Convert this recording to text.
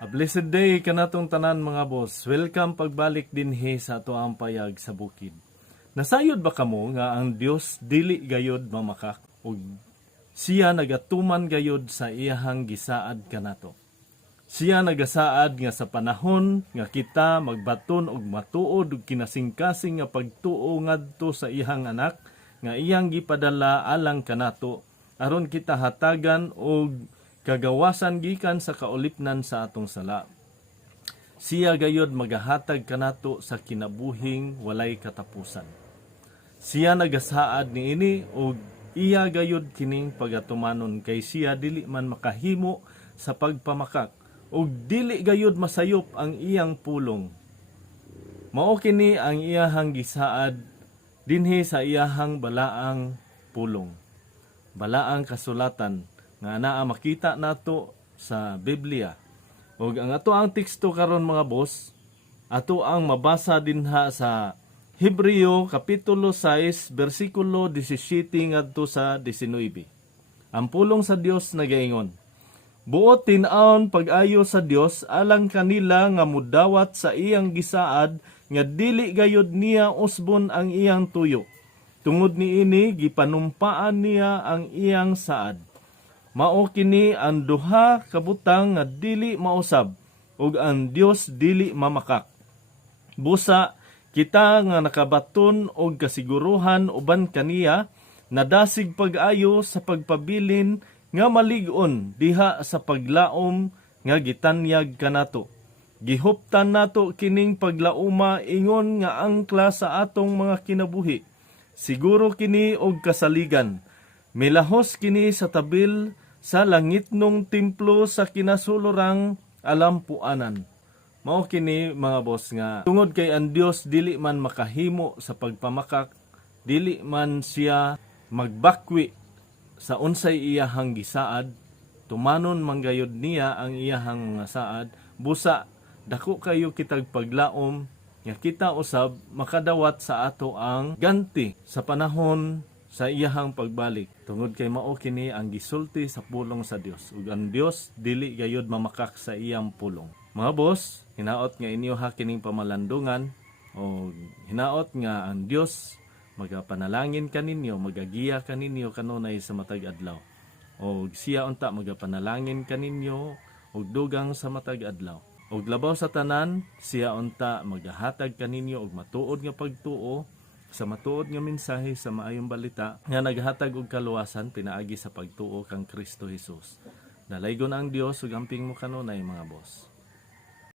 A blessed day kanatong tanan mga boss. Welcome pagbalik dinhi sa ato ang payag sa bukid. Nasayod ba kamo nga ang Dios dili gayod mamakak ug siya nagatuman gayod sa iyahang gisaad kanato. Siya nagasaad nga sa panahon nga kita magbaton og matuod ug kinasingkasing nga pagtuo ngadto sa iyang anak nga iyang gipadala alang kanato aron kita hatagan og kagawasan gikan sa kaulipnan sa atong sala. Siya gayod magahatag kanato sa kinabuhing walay katapusan. Siya nagasaad niini og iya gayod kining pagatumanon kay siya dili man makahimo sa pagpamakak ug dili gayod masayop ang iyang pulong. Mao kini ang iyahang gisaad dinhi sa iyahang balaang pulong. Balaang kasulatan nga naa makita nato sa Biblia. Ug ang ato ang teksto karon mga boss, ato ang mabasa dinha sa Hebreo kapitulo 6 bersikulo 17 ngadto sa 19. Ang pulong sa Dios nagaingon, buot tin-aon pag-ayo sa Dios alang kanila nga mudawat sa iyang gisaad nga dili gayod niya usbon ang iyang tuyo. Tungod niini gipanumpaan niya ang iyang saad. Mao kini ang duha ka butang nga dili mausab ug ang Dios dili mamakak. Busa kita nga nakabaton og kasiguruhan uban kaniya nadasig pag-ayo sa pagpabilin nga malig-on diha sa paglaom nga gitanyag kanato. Gihuptan nato kining paglauma ingon nga angkla sa atong mga kinabuhi. Siguro kini og kasaligan. Milahos kini sa tabil sa langitnong templo sa kinasulorang alampuanan. Mao kini mga boss nga tungod kay ang Dios dili man makahimo sa pagpamakak, dili man siya magbakwi sa unsay iyahang gisaad, tumanon manggayod niya ang iyahang mga saad, busa dako kayo kitag paglaom nga kita usab makadawat sa ato ang ganti sa panahon sa iyahang pagbalik. Tungod kay mao kini ang gisulti sa pulong sa Dios ug ang Dios dili gayud mamakak sa iyang pulong. Mga boss, hinaot nga inyo ha kining pamalandungan o hinaot nga ang Dios magapanalangin kaninyo, magagiya kaninyo kanunay sa matag adlaw. O siya unta magapanalangin kaninyo og dugang sa matag adlaw. Og labaw sa tanan, siya unta magahatag kaninyo og matuod nga pagtuo sa matuod nga mensahe sa maayong balita nga naghatag og kaluwasan pinaagi sa pagtuo kang Kristo Jesus. Dalaygon ang Dios ug amping mo kanunay mga boss.